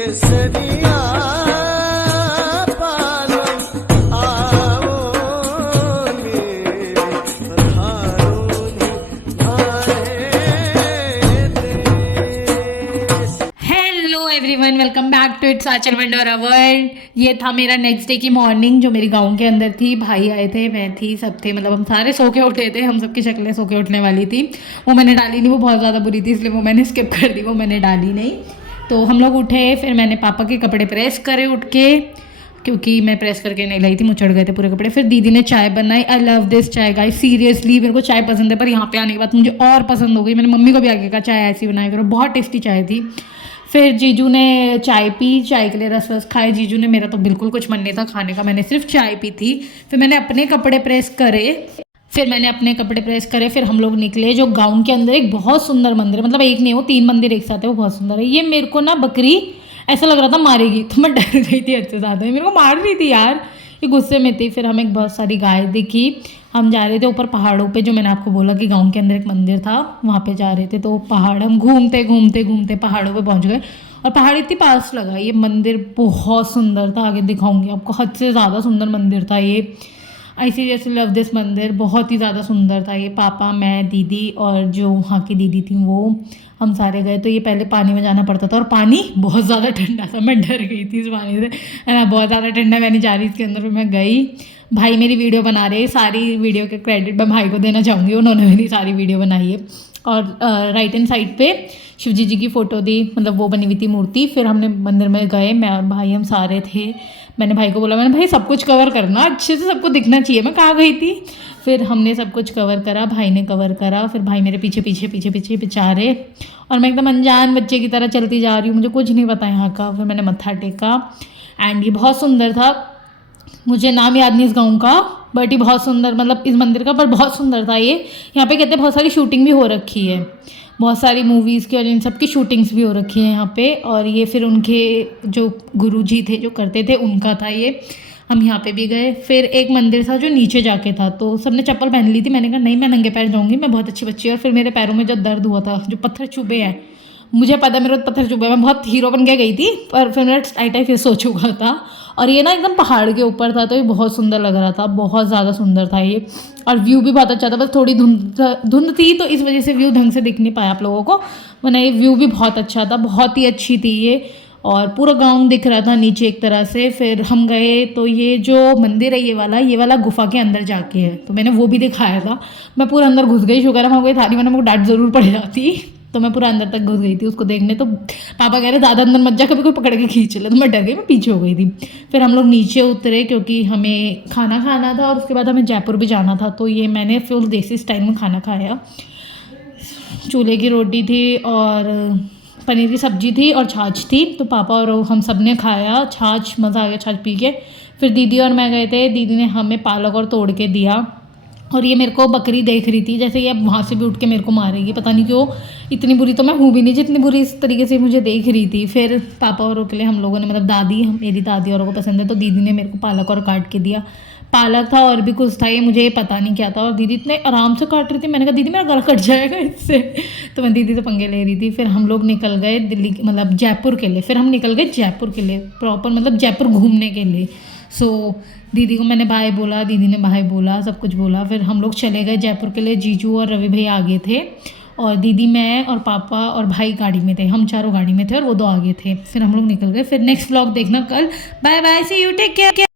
केसरिया पालम आवोनी पधारोनी हमारे देश। Hello everyone, welcome back to it's Aanchal wonder world. ये था मेरा नेक्स्ट डे की मॉर्निंग जो मेरी गांव के अंदर थी। भाई आए थे, मैं थी, सब थे, मतलब हम सारे सो के उठे थे। हम सबकी शक्लें सो के उठने वाली थी। वो मैंने डाली नहीं, वो बहुत ज़्यादा बुरी थी, इसलिए वो मैंने स्किप कर दी, वो मैंने डाली नहीं। तो हम लोग उठे, फिर मैंने पापा के कपड़े प्रेस करे उठ के, क्योंकि मैं प्रेस करके नहीं लाई थी, मुझे गए थे पूरे कपड़े। फिर दीदी ने चाय बनाई। आई लव दिस चाय गाइस, सीरियसली मेरे को चाय पसंद है, पर यहाँ पे आने के बाद मुझे और पसंद हो गई। मैंने मम्मी को भी आगे कहा चाय ऐसी बनाया करो, बहुत टेस्टी चाय थी। फिर जीजू ने चाय पी, चाय के लिए रस वस खाए जीजू ने। मेरा तो बिल्कुल कुछ मन नहीं था खाने का, मैंने सिर्फ चाय पी थी। फिर मैंने अपने कपड़े प्रेस करे, फिर हम लोग निकले। जो गांव के अंदर एक बहुत सुंदर मंदिर है, मतलब एक नहीं, वो 3 मंदिर एक साथ है, वो बहुत सुंदर है। ये मेरे को ना बकरी ऐसा लग रहा था मारेगी, तो मैं डर गई थी अच्छे ज़्यादा, मेरे को मार रही थी यार, ये गुस्से में थी। फिर हमें बहुत सारी गाय दिखी। हम जा रहे थे ऊपर पहाड़ों पे, जो मैंने आपको बोला कि गांव के अंदर एक मंदिर था, वहाँ पे जा रहे थे। तो पहाड़ हम घूमते घूमते घूमते पहाड़ों पे पहुँच गए, और पहाड़ इतनी पास लगा। ये मंदिर बहुत सुंदर था, आगे दिखाऊंगी आपको। हद से ज़्यादा सुंदर मंदिर था ये। आई सीरियसली लव दिस मंदिर, बहुत ही ज़्यादा सुंदर था ये। पापा, मैं, दीदी और जो वहाँ की दीदी थी वो, हम सारे गए। तो ये पहले पानी में जाना पड़ता था, और पानी बहुत ज़्यादा ठंडा था, मैं डर गई थी इस पानी से, है ना, बहुत ज़्यादा ठंडा। मैं नहीं जा रही इसके अंदर, मैं गई। भाई मेरी वीडियो बना रहे, सारी वीडियो के क्रेडिट मैं भाई को देना चाहूँगी, उन्होंने मेरी सारी वीडियो बनाई है। और राइट हैंड साइड पे शिव जी की फ़ोटो दी, मतलब वो बनी हुई थी मूर्ति। फिर हमने मंदिर में गए, मैं और भाई, हम सारे थे। मैंने भाई को बोला, मैंने भाई सब कुछ कवर करना, अच्छे से सबको दिखना चाहिए मैं कहाँ गई थी। फिर हमने सब कुछ कवर करा, भाई ने कवर करा। फिर भाई मेरे पीछे पीछे पीछे पीछे बेचारे, और मैं एकदम अनजान बच्चे की तरह चलती जा रही हूँ, मुझे कुछ नहीं पता यहाँ का। फिर मैंने मत्था टेका, एंड ये बहुत सुंदर था। मुझे नाम याद नहीं इस गाँव का, बट ये बहुत सुंदर, मतलब इस मंदिर का, पर बहुत सुंदर था ये। यहाँ पे कहते हैं बहुत सारी शूटिंग भी हो रखी है, बहुत सारी मूवीज़ की और इन सब की शूटिंग्स भी हो रखी है यहाँ पे। और ये फिर उनके जो गुरुजी थे जो करते थे, उनका था ये। हम यहाँ पे भी गए। फिर एक मंदिर था जो नीचे जाके था, तो सबने चप्पल पहन ली थी। मैंने कहा नहीं, मैं नंगे पैर जाऊँगी, मैं बहुत अच्छी बच्ची। और फिर मेरे पैरों में जो दर्द हुआ था, जो पत्थर चुभे हैं, मुझे पता है मेरे पत्थर चुभे, मैं बहुत हीरो बन के गई थी, पर फिर मेरा टाइट फिर सो चुका था। और ये ना एकदम पहाड़ के ऊपर था, तो ये बहुत सुंदर लग रहा था, बहुत ज़्यादा सुंदर था ये। और व्यू भी बहुत अच्छा था, बस थोड़ी धुंध थी, तो इस वजह से व्यू ढंग से दिख नहीं पाया आप लोगों को, वरना ये व्यू भी बहुत अच्छा था, बहुत ही अच्छी थी ये। और पूरा गांव दिख रहा था नीचे एक तरह से। फिर हम गए, तो ये जो मंदिर है ये वाला गुफा के अंदर जाके है, तो मैंने वो भी दिखाया था। मैं पूरा अंदर घुस गई, शुक्र है मैं कोई था नहीं, वरना मेरे को डांट ज़रूर पड़ जाती। तो मैं पूरा अंदर तक घुस गई थी उसको देखने। तो पापा कह रहे ज़्यादा अंदर मत जा, कभी कोई पकड़ के खींच ले, तो मैं डर गई, मैं पीछे हो गई थी। फिर हम लोग नीचे उतरे, क्योंकि हमें खाना खाना था, और उसके बाद हमें जयपुर भी जाना था। तो ये मैंने फुल देसी स्टाइल में खाना खाया। चूल्हे की रोटी थी, और पनीर की सब्जी थी, और छाछ थी। तो पापा और हम सब ने खाया छाछ, मज़ा आ गया छाछ पी के। फिर दीदी और मैं गए थे, दीदी ने हमें पालक और तोड़ के दिया। और ये मेरे को बकरी देख रही थी, जैसे ये वहाँ से भी उठ के मेरे को मारेगी, पता नहीं क्यों। इतनी बुरी तो मैं हूँ भी नहीं जितनी बुरी इस तरीके से मुझे देख रही थी। फिर पापा औरों के लिए हम लोगों ने, मतलब दादी, मेरी दादी औरों को पसंद है, तो दीदी ने मेरे को पालक और काट के दिया। पालक था और भी कुछ था, ये मुझे पता नहीं क्या था। और दीदी इतने आराम से काट रही थी, मैंने कहा दीदी मेरा गला कट जाएगा इससे, तो मैं दीदी से पंगे ले रही थी। फिर हम लोग निकल गए दिल्ली, मतलब जयपुर के लिए। फिर हम निकल गए जयपुर के लिए प्रॉपर, मतलब जयपुर घूमने के लिए। दीदी को मैंने बाय बोला, दीदी ने बाय बोला, सब कुछ बोला। फिर हम लोग चले गए जयपुर के लिए। जीजू और रवि भैया आगे थे, और दीदी, मैं और पापा और भाई गाड़ी में थे, हम चारों गाड़ी में थे, और वो 2 आगे थे। फिर हम लोग निकल गए। फिर नेक्स्ट व्लॉग देखना कल। Bye bye, see you, take care.